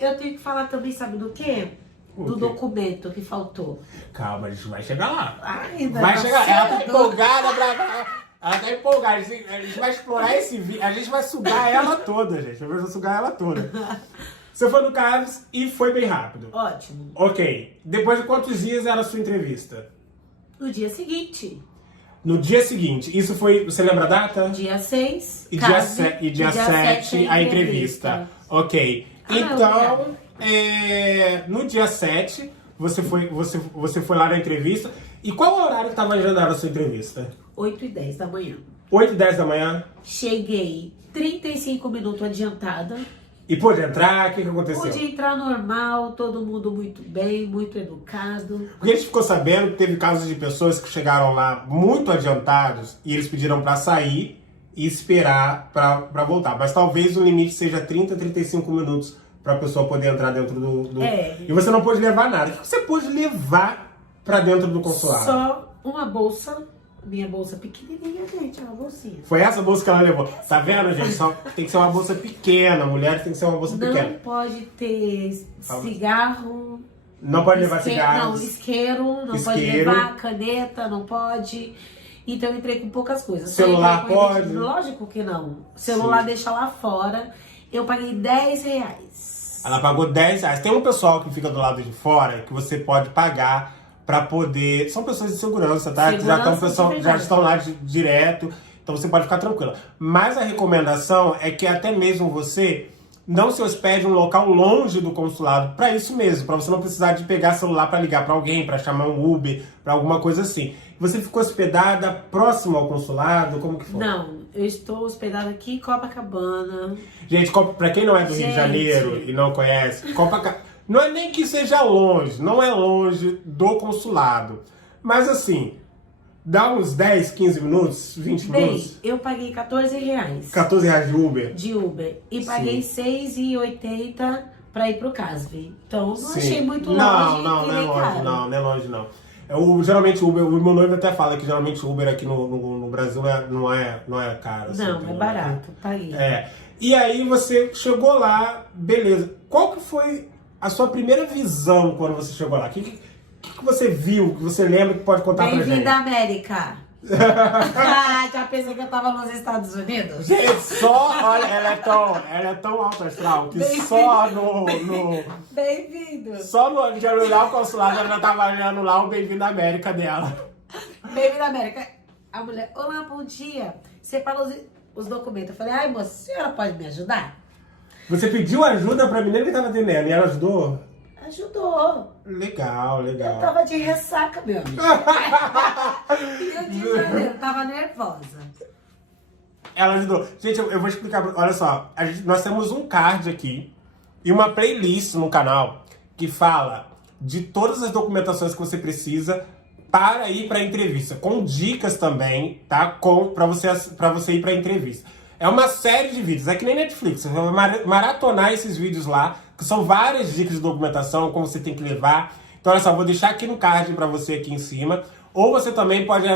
Eu tenho que falar também, sabe do quê? Do documento que faltou. Calma, a gente vai chegar lá. Ainda Vai não chegar. sei. Ela tá empolgada pra... Ela tá empolgada. A gente vai explorar esse vídeo. A gente vai sugar ela toda, gente. Eu vou sugar ela toda. Você foi no CAVS e foi bem rápido. Ótimo. Ok. Depois de quantos dias era a sua entrevista? No dia seguinte. No dia seguinte. Isso foi... Você lembra a data? Dia 6. E dia 7 a entrevista. Ok. Então, no dia 7, você foi lá na entrevista. E qual o horário que estava agendado a sua entrevista? 8h10 da manhã. 8h10 da manhã? Cheguei 35 minutos adiantada. E pôde entrar? O que aconteceu? Pude entrar normal, todo mundo muito bem, muito educado. Porque a gente ficou sabendo que teve casos de pessoas que chegaram lá muito adiantados e eles pediram para sair e esperar para voltar. Mas talvez o limite seja 30, 35 minutos para a pessoa poder entrar dentro do... E você não pôde levar nada. O que você pôde levar para dentro do consulado? Só uma bolsa, minha bolsa pequenininha, gente, uma bolsinha. Foi essa bolsa que ela levou. Tá vendo, gente? Só tem que ser uma bolsa pequena. Mulheres tem que ser uma bolsa pequena. Não pode ter cigarro. Não pode levar cigarro. Não, isqueiro. Não pode levar caneta, não pode. Então eu entrei com poucas coisas. Celular pode? Lógico que não. Celular deixa lá fora. Eu paguei R$10. Ela pagou R$10. Tem um pessoal que fica do lado de fora que você pode pagar pra poder... São pessoas de segurança, tá? Já estão lá direto. Então você pode ficar tranquila. Mas a recomendação é que até mesmo você não se hospede em um local longe do consulado. Pra isso mesmo. Pra você não precisar de pegar celular pra ligar pra alguém, pra chamar um Uber, pra alguma coisa assim. Você ficou hospedada próximo ao consulado? Como que foi? Não, eu estou hospedada aqui em Copacabana. Gente, pra quem não é do Rio de Janeiro e não conhece, Copacabana não é nem que seja longe, não é longe do consulado. Mas assim, dá uns 10, 15 minutos, 20 minutos. Eu paguei R$14. R$14 de Uber? De Uber. E paguei R$6,80 pra ir pro CASV. Então, não achei muito longe. Não é longe, não é longe, não. Geralmente Uber, o meu noivo até fala que geralmente Uber aqui no Brasil não é caro. Assim, não, é barato, tá aí. E aí você chegou lá, beleza. Qual que foi a sua primeira visão quando você chegou lá? O que você viu, que você lembra que pode contar pra gente? Bem-vindo à América! Já pensou que eu tava nos Estados Unidos? Gente, olha, ela é tão alto astral que só no... Bem-vindo! Só no de olhar o consulado, ela já tava olhando lá o Bem-vindo à América dela. Bem-vindo à América. A mulher, olá, bom dia. Separa os documentos. Eu falei, ai, moça, a senhora pode me ajudar? Você pediu ajuda pra menina que tava atendendo e ela ajudou? Ajudou. Legal. Eu tava de ressaca, meu amigo. Rio de Janeiro, tava nervosa. Ela ajudou. Gente, eu vou explicar. Olha só, nós temos um card aqui e uma playlist no canal que fala de todas as documentações que você precisa para ir para a entrevista, com dicas também, tá? Para você ir para a entrevista. É uma série de vídeos, é que nem Netflix, você vai maratonar esses vídeos lá, que são várias dicas de documentação, como você tem que levar. Então, olha só, vou deixar aqui no card para você aqui em cima, ou você também pode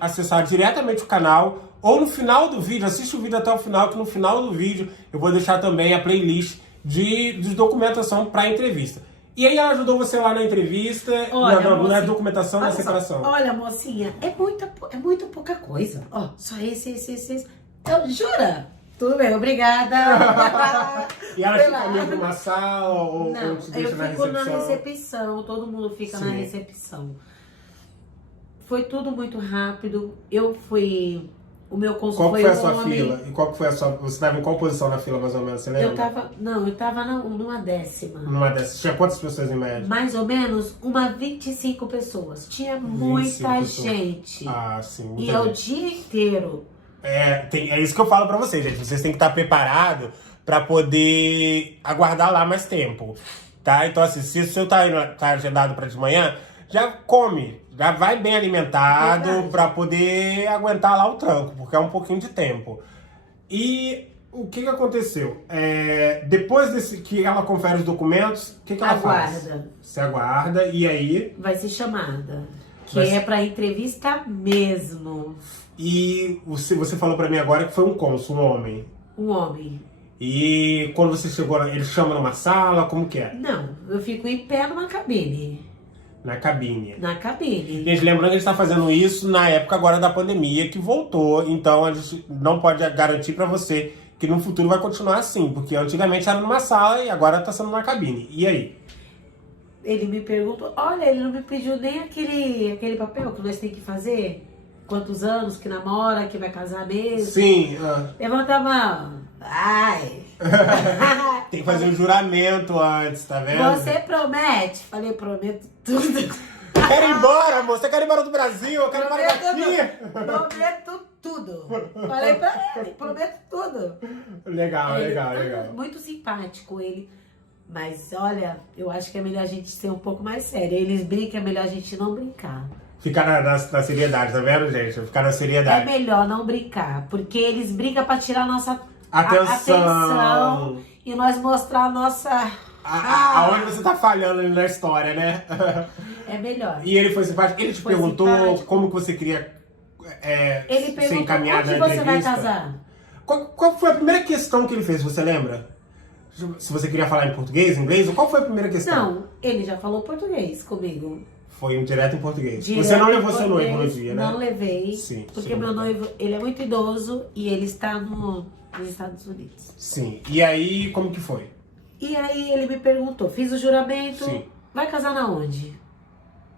acessar diretamente o canal, ou no final do vídeo, assiste o vídeo até o final, que no final do vídeo eu vou deixar também a playlist de documentação para a entrevista. E aí ela ajudou você lá na entrevista, na documentação da separação. Olha, mocinha, é muito pouca coisa. Ó, só esse. Jura? Tudo bem, obrigada. E ela te caminha para uma sala ou te deixa na recepção? Eu fico na recepção, todo mundo fica na recepção. Foi tudo muito rápido. O meu consultório foi Qual que foi a sua fila? E qual que foi a sua... Você estava em qual posição na fila, mais ou menos? Você lembra? Eu tava numa décima. Numa décima. Tinha quantas pessoas em média? Mais ou menos 25 pessoas. Tinha muita gente. Ah, sim. Muita gente. O dia inteiro. É isso que eu falo pra vocês, gente. Vocês têm que estar preparados pra poder aguardar lá mais tempo, tá? Então, assim, se o seu tá agendado pra de manhã, já come, já vai bem alimentado pra poder aguentar lá o tranco, porque é um pouquinho de tempo. E o que aconteceu? Depois que ela confere os documentos, o que ela faz? Aguarda. Você aguarda e aí... Vai ser chamada. É pra entrevista mesmo. E você falou pra mim agora que foi um cônsul, um homem. Um homem. E quando você chegou, ele chama numa sala, como que é? Não, eu fico em pé numa cabine. Na cabine. Na cabine. Gente, lembrando que a gente está fazendo isso na época agora da pandemia, que voltou. Então a gente não pode garantir para você que no futuro vai continuar assim. Porque antigamente era numa sala e agora está sendo na cabine. E aí? Ele me perguntou, olha, ele não me pediu nem aquele papel que nós temos que fazer. Quantos anos que namora, que vai casar mesmo. Sim. Levanta a mão. Ai. Tem que fazer um juramento antes, tá vendo? Você promete? Falei, prometo tudo. Quero ir embora, amor. Você quer ir embora do Brasil? Eu quero ir embora daqui. Prometo tudo. Falei pra ele, prometo tudo. Legal. Muito simpático ele. Mas olha, eu acho que é melhor a gente ser um pouco mais sério. Eles brincam, é melhor a gente não brincar. Ficar na seriedade, tá vendo, gente? Ficar na seriedade. É melhor não brincar, porque eles brincam pra tirar a nossa atenção e nós mostrar a nossa... Aonde você tá falhando ali na história, né? É melhor. E ele foi simpático? Ele te perguntou simpático. Como que você queria ele perguntou, ser encaminhado onde na você vai casar? Qual foi a primeira questão que ele fez, você lembra? Se você queria falar em português, inglês, qual foi a primeira questão? Não, ele já falou português comigo. Foi direto em português. Direto você não levou seu noivo no dia, né? Não levei, sim, porque meu noivo, ele é muito idoso e ele está nos Estados Unidos. Sim, e aí como que foi? E aí ele me perguntou, fiz o juramento, sim. Vai casar na onde?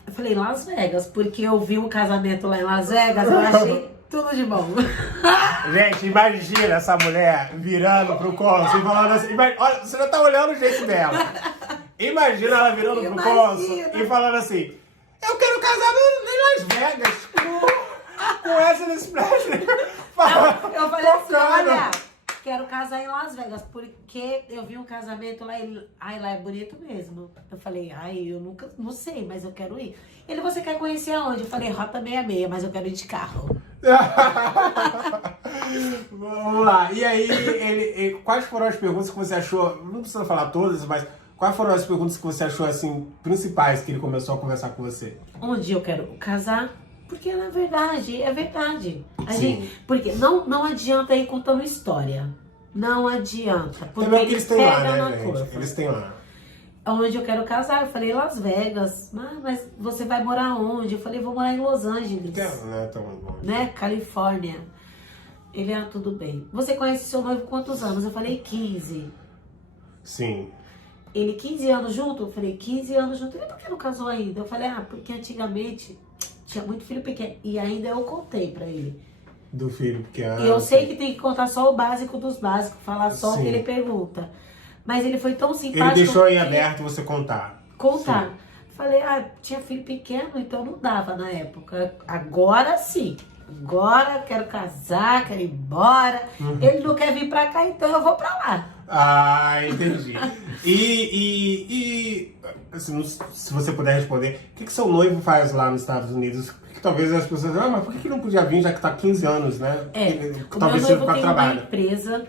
Eu falei, Las Vegas, porque eu vi um casamento lá em Las Vegas, eu achei tudo de bom. Gente, imagina essa mulher virando pro cônsul e falando assim, olha, você já tá olhando o jeito dela. Imagina ela virando pro cônsul e falando assim, eu quero casar em Las Vegas com essa nesse Presley. Eu falei assim, olha, quero casar em Las Vegas, porque eu vi um casamento lá e lá é bonito mesmo. Eu falei, eu nunca, não sei, mas eu quero ir. Ele, você quer conhecer aonde? Eu falei, Rota 66, mas eu quero ir de carro. Vamos lá. E aí, quais foram as perguntas que você achou, não precisa falar todas, mas quais foram as perguntas que você achou, assim, principais que ele começou a conversar com você? Onde eu quero casar? Porque na verdade, é verdade. Porque não adianta ir contando história. Não adianta. Porque também que eles têm lá, né, gente? Curva. Eles têm lá. Onde eu quero casar? Eu falei, Las Vegas. Mas você vai morar onde? Eu falei, vou morar em Los Angeles. Que não é tão bom. Né? Califórnia. Ele, tudo bem. Você conhece seu noivo quantos anos? Eu falei, 15. Sim. Ele, 15 anos junto? Eu falei, 15 anos junto. Ele, por que não casou ainda? Eu falei, porque antigamente tinha muito filho pequeno. E ainda eu contei pra ele. Do filho pequeno. Eu sei que tem que contar só o básico dos básicos. Falar só o que ele pergunta. Mas ele foi tão simpático. Ele deixou em aberto você contar. Contar. Sim. Falei, tinha filho pequeno, então não dava na época. Agora sim. Agora quero casar, quero ir embora. Ele não quer vir pra cá, então eu vou pra lá. Entendi. E assim, se você puder responder, o que seu noivo faz lá nos Estados Unidos? Porque talvez as pessoas dizem, mas por que não podia vir, já que tá 15 anos, né? Talvez meu noivo tem uma empresa.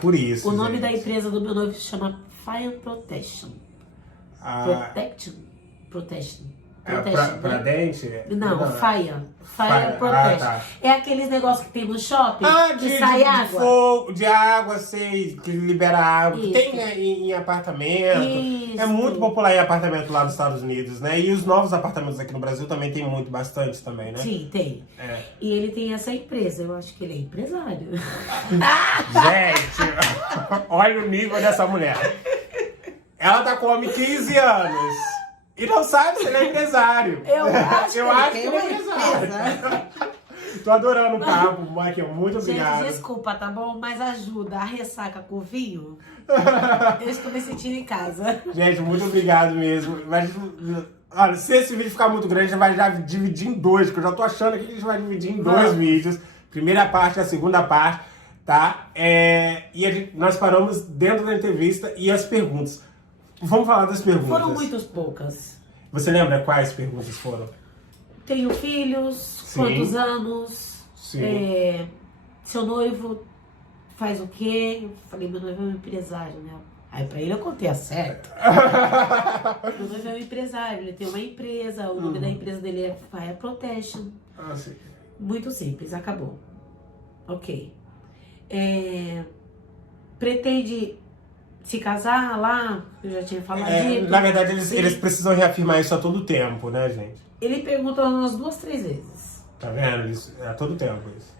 Por isso. O nome da empresa do meu noivo se chama Fire Protection. Protection. Pra dente? Não, Fire Protection. Tá. É aqueles negócios que tem no shopping, que sai água. Fogo, de água, sei, que libera água. Que tem em apartamento. Isso. É muito popular em apartamento lá nos Estados Unidos, né? E os novos apartamentos aqui no Brasil também tem bastante também, né? Sim, tem. E ele tem essa empresa, eu acho que ele é empresário. Gente, olha o nível dessa mulher. Ela tá com homem 15 anos. E não sabe se ele é empresário. Eu acho que ele é empresário. Tô adorando o papo, Michael. Muito obrigado. Gente, desculpa, tá bom? Mas ajuda a ressaca com o vinho. Eu estou me sentindo em casa. Gente, muito obrigado mesmo. Mas, olha, se esse vídeo ficar muito grande, a gente vai já dividir em dois, que eu já tô achando que a gente vai dividir em dois vídeos. Primeira parte e a segunda parte, tá? E nós paramos dentro da entrevista e as perguntas. Vamos falar das perguntas. Foram muito poucas. Você lembra quais perguntas foram? Tenho filhos, sim. Quantos anos? Sim. Seu noivo faz o quê? Eu falei, meu noivo é um empresário, né? Aí pra ele eu contei a certo. Meu noivo é um empresário, ele tem uma empresa, o nome da empresa dele é Fire Protection. Sim. Muito simples, acabou. Ok. pretende se casar lá, eu já tinha falado dito. Na verdade, Sim. eles precisam reafirmar isso a todo tempo, né, gente? Ele perguntou umas 2, 3 vezes. Tá vendo? É a todo tempo isso.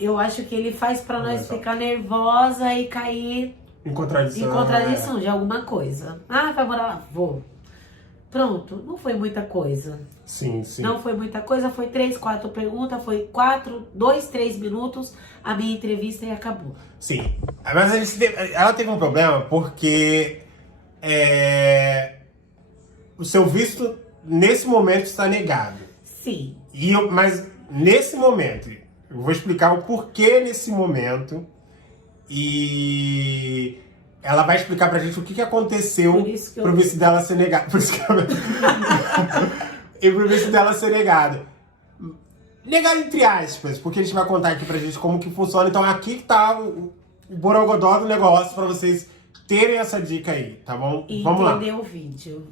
Eu acho que ele faz pra nós Só. ficar nervosa e cair Em contradição. em contradição de alguma coisa. Ah, vai morar lá? Vou. Pronto, não foi muita coisa. Sim, sim. Não foi muita coisa, foi 3, 4 perguntas, foi 2, 3 minutos, a minha entrevista e acabou. Sim. Mas ela teve um problema porque o seu visto, nesse momento, está negado. Sim. Mas nesse momento, eu vou explicar o porquê nesse momento. E ela vai explicar pra gente o que aconteceu pro visto dela ser negado. Por isso que e pro visto dela ser negado. Negado entre aspas, porque a gente vai contar aqui pra gente como que funciona. Então aqui que tá o borogodó do negócio pra vocês terem essa dica aí, tá bom? E Vamos lá. entender o vídeo.